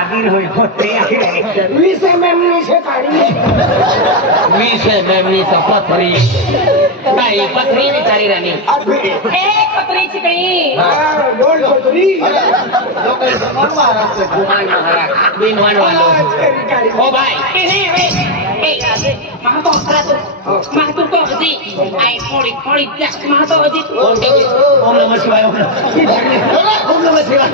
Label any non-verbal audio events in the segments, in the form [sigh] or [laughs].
દાદાગીર હોય તો તે આખી વીસ એમએમની છે કાઢી વીસ એમએમની પથરી ભાઈ પથરી વિચારી રાની. એ પથરી છે કઈ. દોઢ પથરી. ગુમાન મહારાજ બિનવાન વાલો ઓ ભાઈ. Mahto satu, mahto kau di, ay kori kori jak mahto di. Om Namah Shivaya. Om Namah Shivaya.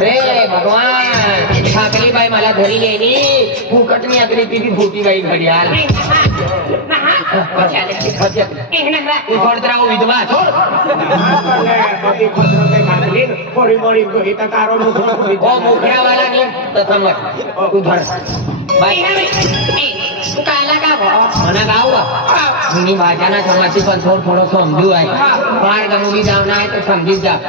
અરે ભગવાન ઠાકરી ભાઈ મારા ધરી લેલી ફૂકટની આકરી પીધી ફૂટી ગઈ ઘડિયાળ પછી એ વડતરા વિધવા છો ભાષાના સમાજથી પણ થોડો થોડો સમજુ આવે બહાર ગમી જાવ ના તો સમજી જાવ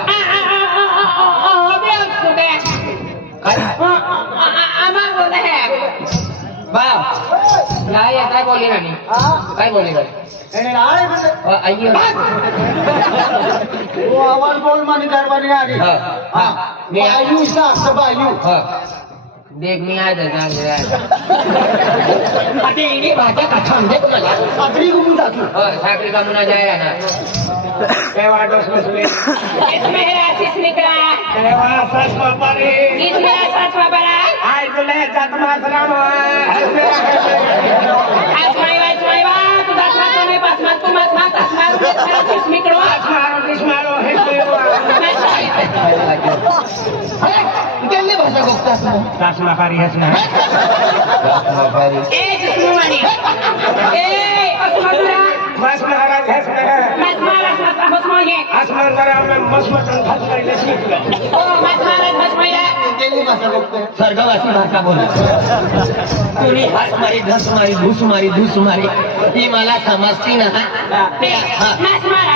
ತಾಯಿ ಬೋಲಿ ನಾನು ತಾಯಿ ಬೋಲಿ ನಾಳೆ ಅಯ್ಯೋ ಅವಾಗ ಬೋಲ್ ಮಾಡಿ ದರ್ಬಾರಿಗೆ ಆಗಿ ನೀವು ಅಯ್ಯೂ ಇಷ್ಟ ಅಷ್ಟಪ್ಪ ಅಯ್ಯೂ देखने आए थे जान गया देखो [laughs] ना को का ना उसमें इसमें इसमें है सच इसमें है सच आज तो ले आज तू पास भाषा हस स्वर्गवासी भाषा मारी धस मारी धूस मारी धूस मारी मला समजती ना ते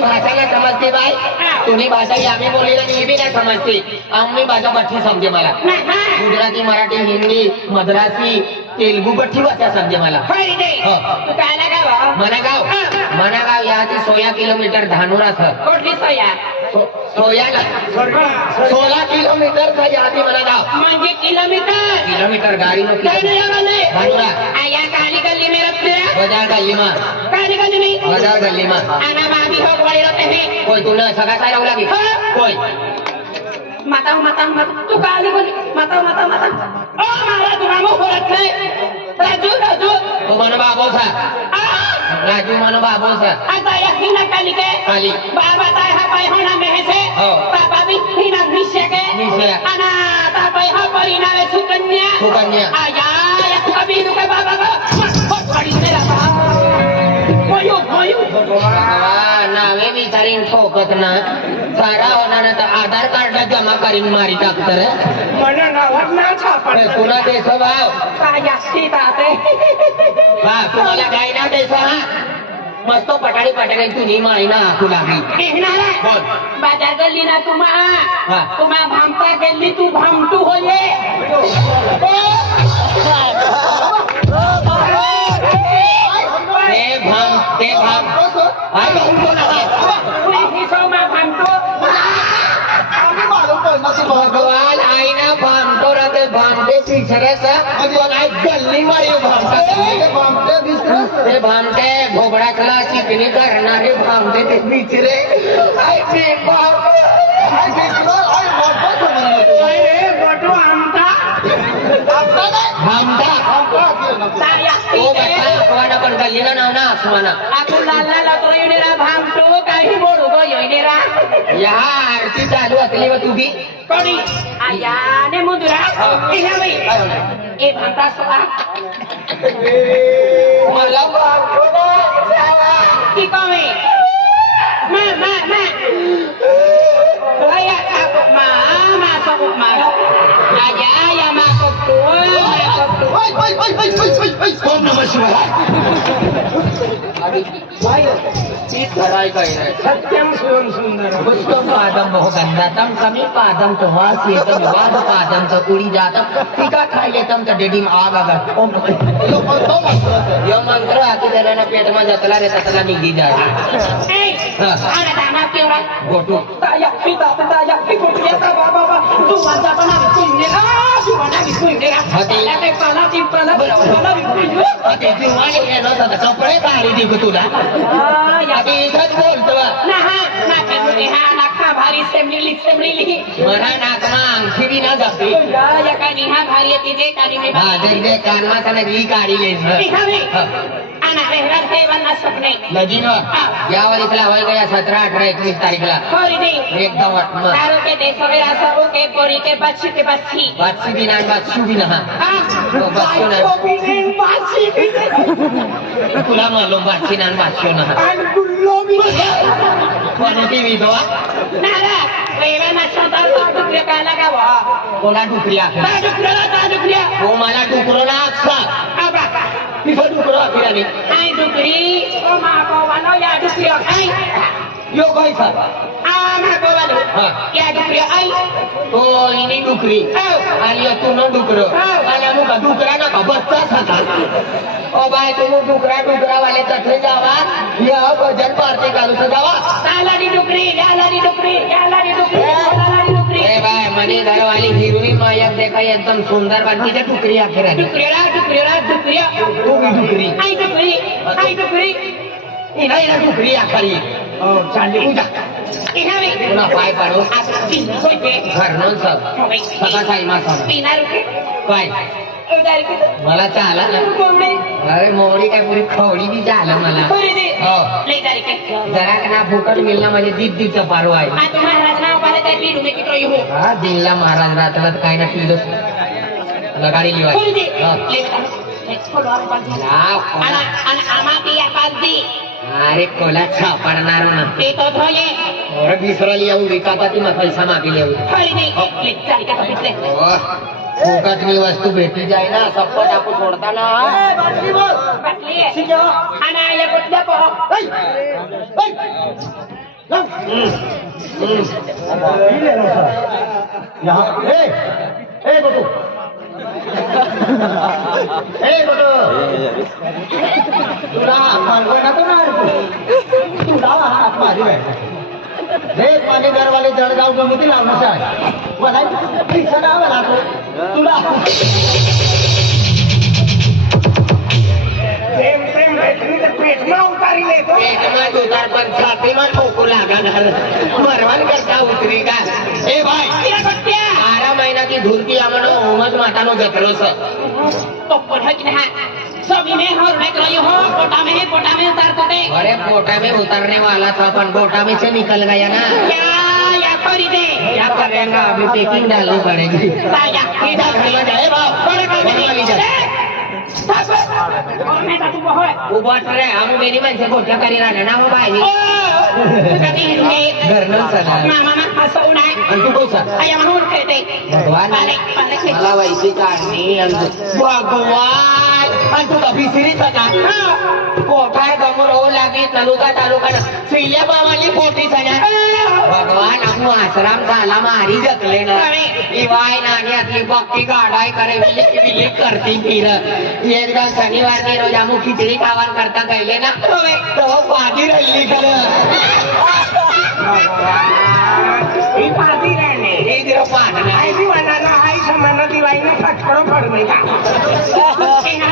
भाषा ना समजते तुम्ही भाषा ही आम्ही बोललेला बी नाही समजते आम्ही भाषा बठ्ठी समजे मला गुजराती मराठी हिंदी मद्रासी तेलगू पठ्ठी भाषा समजे मला मला गाव मला याची सोया किलोमीटर धानुरा सर कुठली सोया सो- सोळा सोळा किलोमीटर था यादी मनागाव म्हणजे किलोमीटर। किलोमीटर गाडी नो आया काली गल्ली में रखते बजार गल्ली मा। काली गल्ली में। बजार गल्ली मा। आना मामी हो बड़ी रहते हैं। कोई तुला सगळा काय राहू लागे। कोई। माता माता माता तू काली गल्ली माता माता माता ओ मारा तू मामो बोलत नाही राजू राजू। तो मन बाबो सा રાજુ માનો બાબો છે. આ તાય હિના કાલી કે? કાલી બાબા તાય હા પાય હોના મેહે છે. પાપા બી હિના નિશે કે? નિશે આના તા પાય હા પરી ના રે સુકન્યા. સુકન્યા. આ યાર અભી દુકે બાબા કો ફટ પડી મેરા બા. કોયો કોયો ભગવાન આવે બી તારી ફોકત ના તારા ઓના તો આધાર કાર્ડ जमा करीन मारी डॉक्टर। है मने ना મને नावात सापडलं कुणा देसो भाव काय जास्ती बाप आहे वा कुणाला काय ना सब हा? मस्त तो पटाडी पटाडी तू नहीं मारी ना हाकू लागली निघणारा बोल। बाज़ार गल्ली ना तुम्हा हा. हाँ। तुम्हा भामटा गल्ली तू भामटू होये ए भाम ते भाम। आ तो उनको हा. ભગવાન આઈના ભાંટો રાતે ભાંટે શીખરસ ભગવાન આ ગલ્લી મારી ભાંટે એ ભાંટે ઘોબડા કલા ચીકની કરનારે ભાંટે તે નીચરે આઈ છે બાપ આઈ છે આઈ મોટો તો આઈ રે મોટો આમતા આમતા આમતા આમતા ઓ બતા કોણ પર ગલ્લીના નામ ના આસમાના આ તો લાલા લાતરો ઈડેરા ભાંટો काही बोलू गो योनेरा या आरती चालू असली व तुझी कोणी आयाने मुदुरा ए ह्या बाई काय होणार ए भाता सोळा मला भामटो ती कमी मा मा मा Kaya kapok ma, masok ma. Aya, aya, makop ko, makop ko. ओम आग अगर यो मंत्र पेट में जतला रे ततला निगी जा कपडे भारी दिगू तुला Ah, ya. अति इथंच बोलतो Nah, nah kamu ha anak kabari semili semili. मला नाकमा अंगठी बी ना जाते Ya, ya kan ini hari ini kali ini. हा देख देख कानमा त्याने ही काढी Ini anak heran hewan masuk nih. लगीन या वरीसला होय गया सतरा अठरा एकवीस तारीखला Hari ini. एकदम Taruh ke desa rasa oke pori ke baci ke baci. वाटशी बी नाही वाटशू बी ना Ah, Oh, baci na. saya pingin baci. तुला मालूम वाटशी ना वाटशो ना Aku belum कोणी विधवा Nada, hewan masuk tahu tahu dia kalah kawa. कोणा डुकरी आखला Tahu dia tahu dia. तो मला डुकरो ना आखसा bisa dukur akhirnya nih. Hai dukuri, oh ma bawa no ya dukuri hai. Yo koi sa. Ah ma bawa no. Ya dukuri hai. Oh ini dukuri. Alia tuh non dukur. Alia muka dukura nak batas hantar. ओ बाय तुम्ही અરે ભાઈ મને દરવાલી હીરોની માયા દેખાય એકદમ સુંદર બનતી છે ટુકડીયા ફેરે ટુકડીયા ટુકડીયા ટુકડીયા ટુકડી ટુકડી આઈ ટુકડી આઈ ટુકડી ઇના ઇના ટુકડીયા ખરી ઓ ચાંદી ઉજા ભાઈ પાડો. આ તીન ભાઈ सगळा टाइमा सांग Pinar ke? काय Udah gitu. मला चाला ना Kombe. अरे मोहरी काय पुरी खवडी बी झालं मला Boleh deh. हो Lei dari ke. जरा का ना फुकट मिळणं म्हणजे दीड दीडचं पारो आहे Atau mahal nak pada tadi rumah kita ibu. हा दिनला महाराज रात्राला तर काय ना ठेवलं लगाडी लिवाय Boleh deh. हा. Lei dari. Keluar pagi. हा, कोणा- Anak anak amat dia pagi. अरे कोला सापडणार ना Itu thoye. अरे विसरली येऊ विकाता ती मग पैसा मागेल येऊ Hari ni. Lei dari kata kita. फुकट मी वस्तू भेटी जाय ना सप्पा टाकू. हम्म. हम्म. यहाँ ए ए गोटू [laughs] ए गोटू तुला मानगो ना तो ना तुला हात मारी रे पाणी घरवाले जळगाव गमती लावणं आहे मला लागतो પેટમાં માતાનો જતરો છે બપોર વાલા થા પણ પોટા મેં છે નીકળ ગયા ના. યા કરી દે क्या करेगा अभी पैकिंग डालनी पड़ेगी Saya इधर खड़ा जाए बाप Boleh kau बड़ा वाली jadi. जाए Apa? Orang ni tak tubuh hoi. उबाट रे हम मेरी मन से गोष्ट करी राहणार ना हो बाई ખાવા કરતા ગયેલે ના. તો [laughs]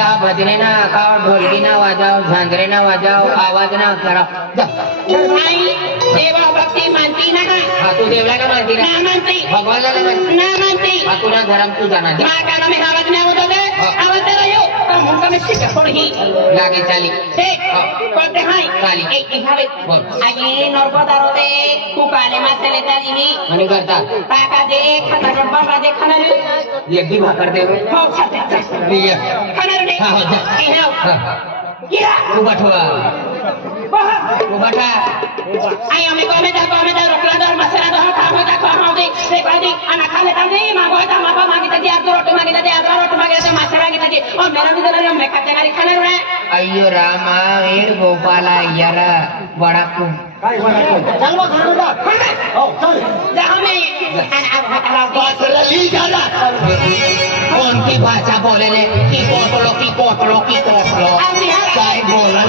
या भजने ना का ढोलकी ना वाजाव झांजरे ना वाजाव आवाज ना करा. देवा भक्ती मानती ना हा तू देवळाला माहिती ना. मानती. भगवानाला माहिती ना मानती. हा तुला घरात तू जाणार. जा. माता में आवाज नहीं होता तो मुँह में सिक्का थोड़ी लागे चाली। ठीक करते हैं चाली. एक इहावे बोल. आगे नरको दारोते कुकाले मासेले ताली आणि करता। काका दे खाता गप्पा दे खाना रे एकटी भाकर दे। हो खाते ये. खाना रे हा, हो, जा. ये हो। गिरा। तू पाठवा तू पाठा Ay, ame kome da kome da rokla da masara da ha kame da kame da se kadi ana khale ta ni ma boy ta ma pa ma kita dia to rot ma kita dia to rot ma kita masara kita ji o mera ni dala me kate ngari khana re अय्यो Rama where Gopala यार कु. हो, ha kala कोणती भाषा बोलेले की कोटलो की कोटलो की कोटलो काय बोलन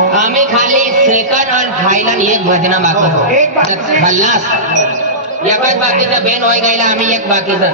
हा. हमसे ना करते हैं तू बनवती काही ना बोलस आम्ही खाली सेकंड आणि फायनल एक भजना बाकी एक बाकी. खाल्लास एकाच बाकीचं बेन होय गायला आम्ही एक बाकीचं